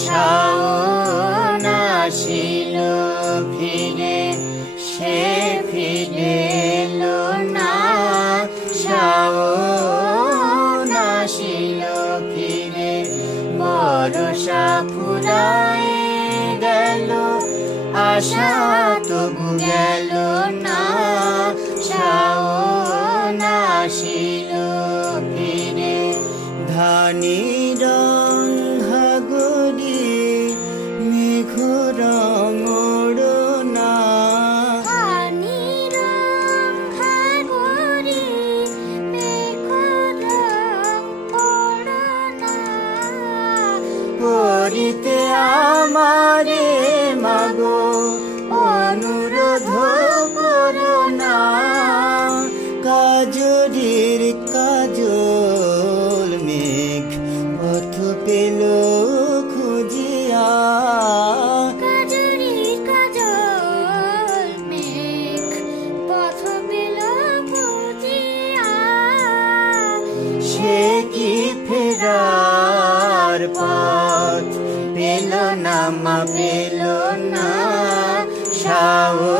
শাওন আসিল ফিরে, সে ফিরে এলো না। শাওন আসিল ফিরে, বরষা ফুরায় গেল, আশা তবু গেল না। শাওন আসিল ফিরে, ধানের ঘাগরি মেঘ রঙ ওড়না। পড়িতে আমারে মাগো অনুরোধ করোনা, কাজরির কাজল মেঘ পথ পেল খুঁজিয়া। কাজরির কাজল মেঘ পথ পেল খুঁজিয়া, সে কি ফেরার পথ পেল না, মা পেল না। শাওন